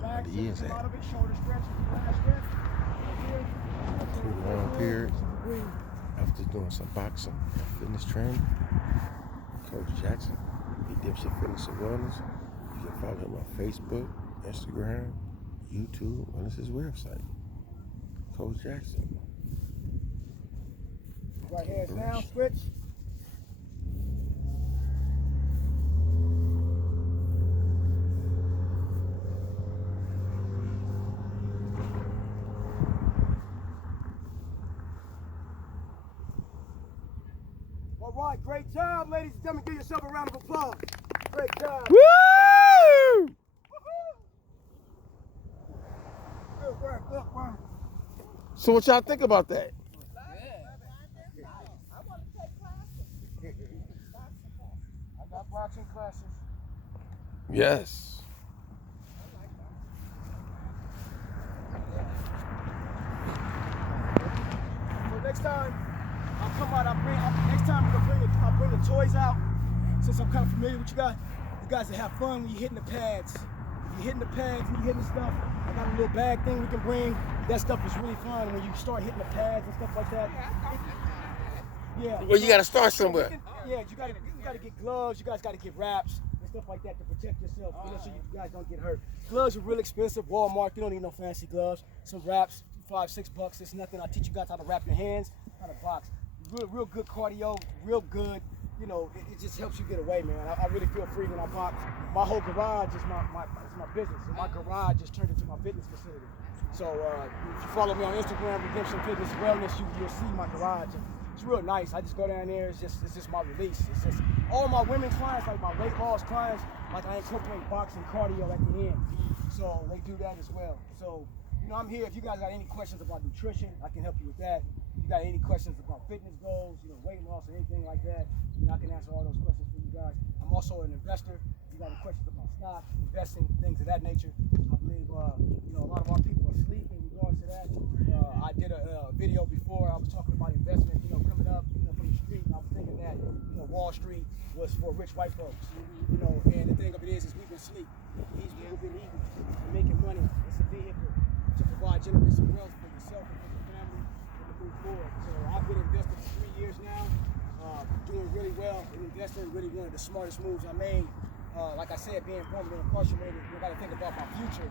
Relax. He is A lot at. of it, shoulder stretch, last stretch. Two long periods after doing some boxing and fitness training. Coach Jackson, he dips in fitness and wellness. You can follow him on Facebook, Instagram, YouTube, and it's his website. Coach Jackson. Right hands down, switch. All right, great job, ladies and gentlemen. Give yourself a round of applause. Great job. Woo! Good work, good work. So what y'all think about that? I want to take classes. I got boxing classes. Yes. So next time I'll come out, next time I'll bring the toys out. Since I'm kind of familiar with you guys will have fun when you're hitting the pads. If you're hitting the pads and you're hitting the stuff, I got a little bag thing we can bring. That stuff is really fun when you start hitting the pads and stuff like that. Yeah. Well, you got to start somewhere. Yeah, you gotta get gloves. You guys gotta get wraps and stuff like that to protect yourself, so you guys don't get hurt. Gloves are real expensive. Walmart, you don't need no fancy gloves. Some wraps, $5-6. It's nothing. I teach you guys how to wrap your hands, how to box. Real good cardio, real good. You know, it just helps you get away, man. I really feel free when I box. My whole garage is my business, and my garage just turned into my fitness facility. So if you follow me on Instagram, Redemption Fitness Wellness, you'll see my garage. It's real nice. I just go down there. It's just my release. It's just all my women clients, like my weight loss clients, like I incorporate boxing cardio at the end. So they do that as well. So, you know, I'm here. If you guys got any questions about nutrition, I can help you with that. If you got any questions about fitness goals, you know, weight loss or anything like that, you know, I can answer all those questions for you guys. I'm also an investor. If you got any questions about stocks, investing, things of that nature, I believe, you know, a lot of our people are asleep in regards to that. I did a video before. I was talking about investment, you know, coming up, you know, from the street. I was thinking that, you know, Wall Street was for rich white folks, you know, and the thing of it is we've been asleep. These people have been eating and making money. It's a vehicle to provide generational wealth for yourself and for your family and to move forward. So I've been invested for 3 years now, doing really well in investing, really one of the smartest moves I made. Like I said, being formerly incarcerated, you got to think about my future.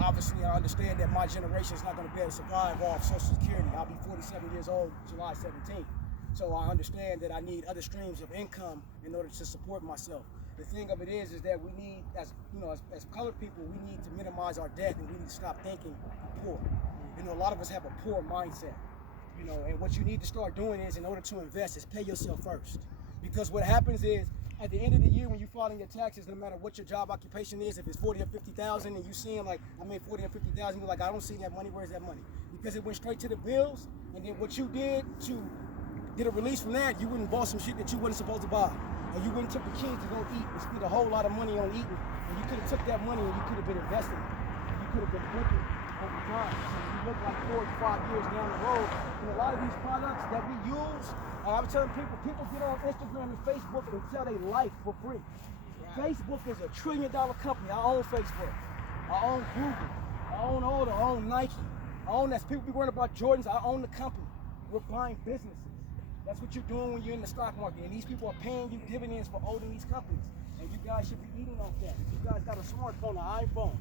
Obviously, I understand that my generation is not going to be able to survive off Social Security. I'll be 47 years old July 17th. So I understand that I need other streams of income in order to support myself. The thing of it is that we need, as you know, as colored people, we need to minimize our debt, and we need to stop thinking poor. You know, a lot of us have a poor mindset. You know, and what you need to start doing is, in order to invest, is pay yourself first. Because what happens is, at the end of the year, when you filing your taxes, no matter what your job occupation is, if it's 40 or 50,000, and you seeing like I made 40 or 50,000, you're like, I don't see that money. Where's that money? Because it went straight to the bills, and then what you did to get a release from that, you wouldn't bought some shit that you wasn't supposed to buy, or you wouldn't took the kids to go eat and spend a whole lot of money on eating, and you could have took that money and you could have been investing. You could have been working over time. So you look like 4 to 5 years down the road, and a lot of these products that we use. I'm telling people get on Instagram and Facebook and sell their life for free. Right. Facebook is $1 trillion company. I own Facebook. I own Google. I own Oda. I own Nike. I own that. People be worrying about Jordans. I own the company. We're buying businesses. That's what you're doing when you're in the stock market. And these people are paying you dividends for owning these companies. And you guys should be eating off that. If you guys got a smartphone, an iPhone,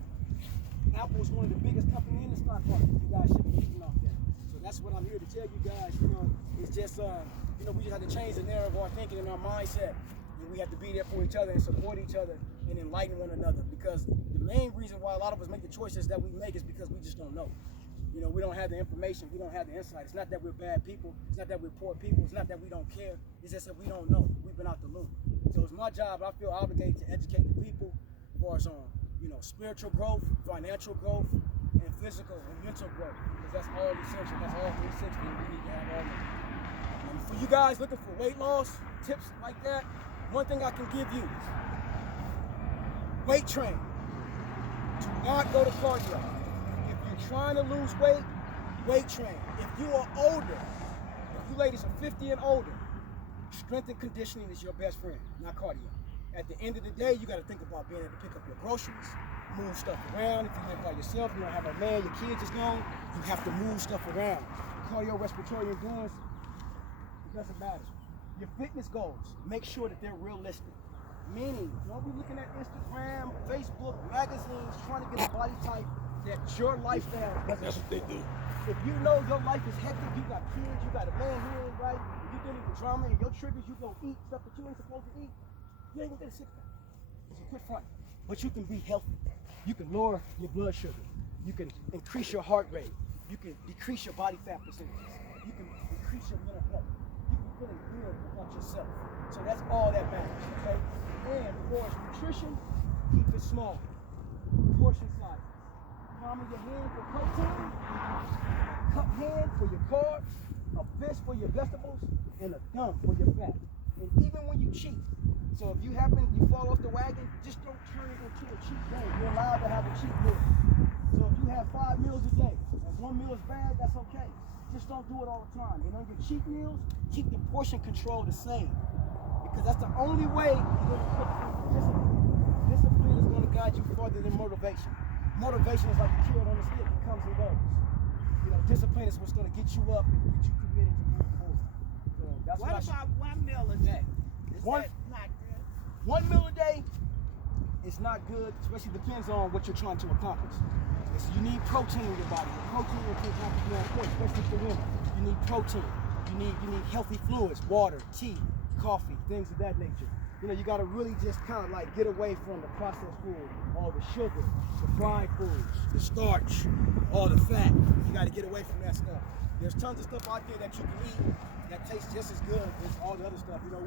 Apple is one of the biggest companies in the stock market. You guys should be eating off that. So that's what I'm here to tell you guys. You know, it's just you know, we just have to change the narrative of our thinking and our mindset. And we have to be there for each other and support each other and enlighten one another. Because the main reason why a lot of us make the choices that we make is because we just don't know. You know, we don't have the information. We don't have the insight. It's not that we're bad people. It's not that we're poor people. It's not that we don't care. It's just that we don't know. We've been out the loop. So it's my job. I feel obligated to educate the people as far as on, you know, spiritual growth, financial growth, and physical and mental growth. Because that's all essential. That's all 360. We need to have all of them. For you guys looking for weight loss, tips like that, one thing I can give you, weight train. Do not go to cardio. If you're trying to lose weight, weight train. If you are older, if you ladies are 50 and older, strength and conditioning is your best friend, not cardio. At the end of the day, you got to think about being able to pick up your groceries, move stuff around. If you live by yourself, you don't have a man, your kids is gone, you have to move stuff around. Cardiorespiratory endurance, it doesn't matter. Your fitness goals, make sure that they're realistic. Meaning, don't be looking at Instagram, Facebook, magazines, trying to get a body type that your lifestyle doesn't. That's what they do. If you know your life is hectic, you got kids, you got a man who ain't right, you're dealing with drama and your triggers, you go eat stuff that you ain't supposed to eat, you ain't gonna get a six pack. It's a quick front. But you can be healthy. You can lower your blood sugar. You can increase your heart rate. You can decrease your body fat percentages. You can increase your mental health. You can feel good about yourself. So that's all that matters, okay? And of course, nutrition, keep it small. Portion sizes. Palm of your hand for protein, cup hand for your carbs, a fist for your vegetables, and a thumb for your fat. And even when you cheat, so if you fall off the wagon, just don't turn it into a cheat day. You're allowed to have a cheat meal. So if you have 5 meals a day, and 1 meal is bad, that's okay. Just don't do it all the time. And on your cheat meals, keep the portion control the same. Because that's the only way you're going to cook discipline. Discipline is going to guide you further than motivation. Motivation is like a carrot on the stick, it comes and goes. You know, discipline is what's going to get you up and get you committed to move forward. So that's What about 1 meal a day? Is One- that not good? 1 meal a day is not good, especially depends on what you're trying to accomplish. So you need protein in your body. Protein will take more important, especially for women. You need protein. You need healthy fluids, water, tea, coffee, things of that nature. You know, you got to really just kind of like get away from the processed food, all the sugar, the fried foods, the starch, all the fat. You got to get away from that stuff. There's tons of stuff out there that you can eat that tastes just as good as all the other stuff. You know,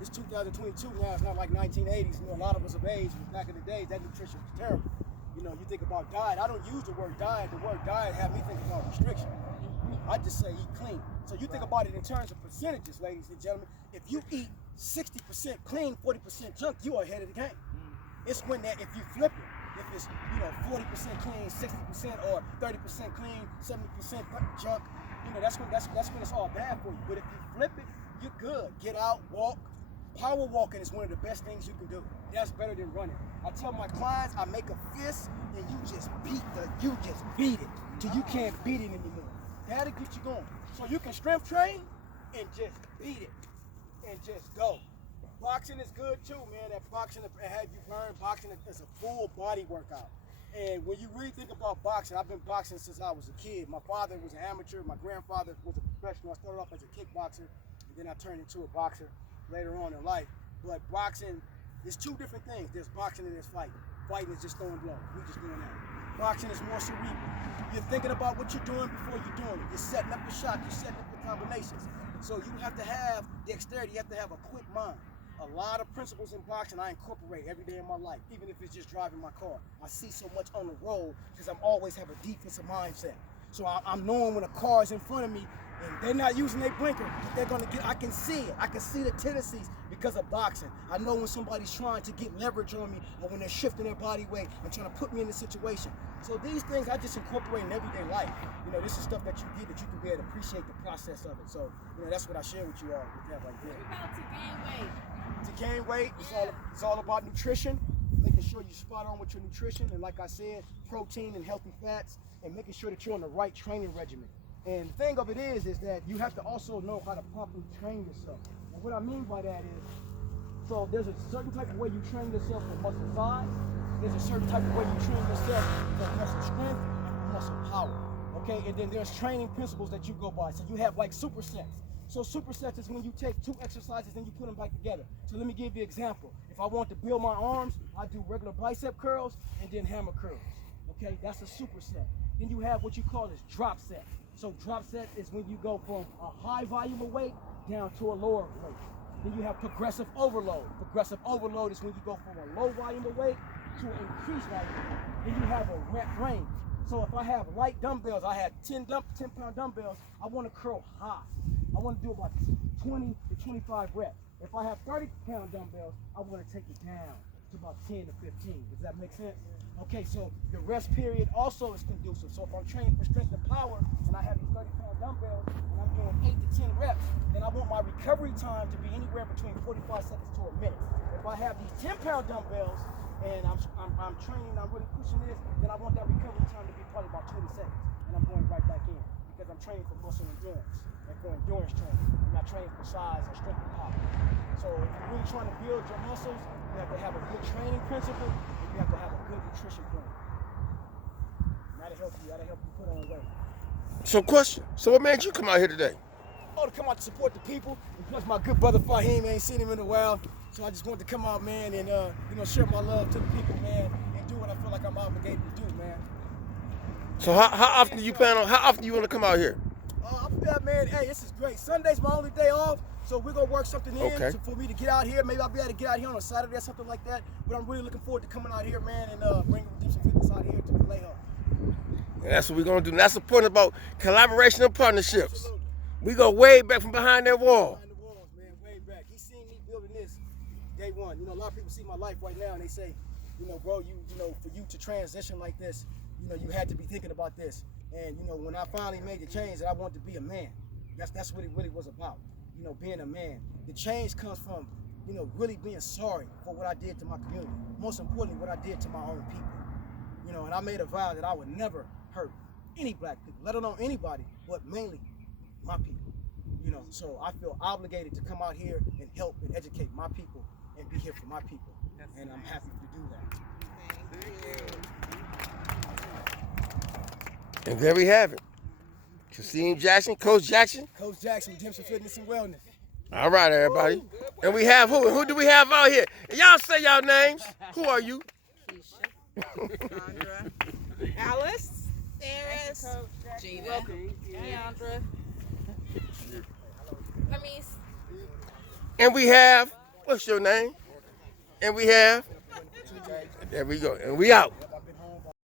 it's 2022 now. It's not like 1980s. You know, a lot of us of age, back in the days, that nutrition was terrible. You know, you think about diet. I don't use the word diet. The word diet have me think about restriction. I just say eat clean. So you think about it in terms of percentages, ladies and gentlemen. If you eat 60% clean, 40% junk, you are ahead of the game. It's when that, if you flip it, if it's, 40% clean, 60% or 30% clean, 70% junk, that's when it's all bad for you. But if you flip it, you're good. Get out, walk. Power walking is one of the best things you can do. That's better than running. I tell my clients, I make a fist and you just beat it till you can't beat it anymore. That'll get you going. So you can strength train and just beat it and just go. Boxing is good too, man. That boxing, have you learned boxing is a full body workout. And when you really think about boxing, I've been boxing since I was a kid. My father was an amateur. My grandfather was a professional. I started off as a kickboxer, and then I turned into a boxer later on in life. But boxing is two different things. There's boxing and there's fighting. Fighting is just throwing blows. We're just doing that. Boxing is more cerebral. You're thinking about what you're doing before you're doing it. You're setting up your shot. You're setting up your combinations. So you have to have dexterity. You have to have a quick mind. A lot of principles in boxing I incorporate every day in my life, even if it's just driving my car. I see so much on the road because I'm always have a defensive mindset. So I'm knowing when a car is in front of me and they're not using their blinker, but they're gonna get, I can see it. I can see the tendencies because of boxing. I know when somebody's trying to get leverage on me or when they're shifting their body weight and trying to put me in a situation. So these things I just incorporate in everyday life. This is stuff that you get that you can be able to appreciate the process of it. So, that's what I share with you all with that right there. How to gain weight? To gain weight, it's all about nutrition, making sure you're spot on with your nutrition, and like I said, protein and healthy fats, and making sure that you're on the right training regimen. And the thing of it is that you have to also know how to properly train yourself. And what I mean by that is, so there's a certain type of way you train yourself for muscle size, there's a certain type of way you train yourself for muscle strength and for muscle power. Okay, and then there's training principles that you go by. So you have like supersets. So supersets is when you take 2 exercises and you put them back together. So let me give you an example. If I want to build my arms, I do regular bicep curls and then hammer curls. Okay, that's a superset. Then you have what you call as drop set. So drop set is when you go from a high volume of weight down to a lower weight. Then you have progressive overload. Progressive overload is when you go from a low volume of weight to an increased volume of weight. Then you have a rep range. So if I have light dumbbells, I have 10-pound dumbbells, I want to curl high. I want to do about 20 to 25 reps. If I have 30-pound dumbbells, I want to take it down to about 10 to 15. Does that make sense? Okay, so the rest period also is conducive. So if I'm training for strength and power and I have these 30-pound dumbbells and I'm doing 8 to 10 reps, then I want my recovery time to be anywhere between 45 seconds to a minute. If I have these 10-pound dumbbells and I'm training, I'm really pushing this, then I want that recovery time to be probably about 20 seconds. And I'm going right back in because I'm training for muscle endurance and for endurance training. I'm not training for size or strength and power. So if you're really trying to build your muscles, you have to have a good training principle and you have to have a good nutrition plan. And that'll help you put on weight. So question. So what made you come out here today? Oh, to come out to support the people. And plus my good brother Fahim, ain't seen him in a while. So I just wanted to come out, man, and share my love to the people, man, and do what I feel like I'm obligated to do, man. So how often do you plan on, how often you want to come out here? Man, hey, this is great. Sunday's my only day off, so we're gonna work something in for me to get out here. Maybe I'll be able to get out here on a Saturday or something like that. But I'm really looking forward to coming out here, man, and bringing Redemption Fitness out here to Vallejo. And that's what we're gonna do. And that's the point about collaboration and partnerships. Absolutely. We go way back from behind that wall. Behind the walls, man, way back. He seen me building this day one. You know, a lot of people see my life right now and they say, you know, bro, you know, for you to transition like this, you know, you had to be thinking about this. And you know, when I finally made the change that I wanted to be a man, that's what it really was about. You know, being a man. The change comes from, you know, really being sorry for what I did to my community. Most importantly, what I did to my own people. You know, and I made a vow that I would never hurt any black people, let alone anybody, but mainly my people. You know, so I feel obligated to come out here and help and educate my people and be here for my people. And I'm happy to do that. Thank you. And there we have it. Kaseen Jackson, Coach Jackson. Coach Jackson, Redemption Fitness and Wellness. All right, everybody. And we have who? Who do we have out here? And y'all say y'all names. Who are you? Sandra. Alice. Sarah's. Gina. Keandra. Lamise. And we have, what's your name? And we have, there we go. And we out.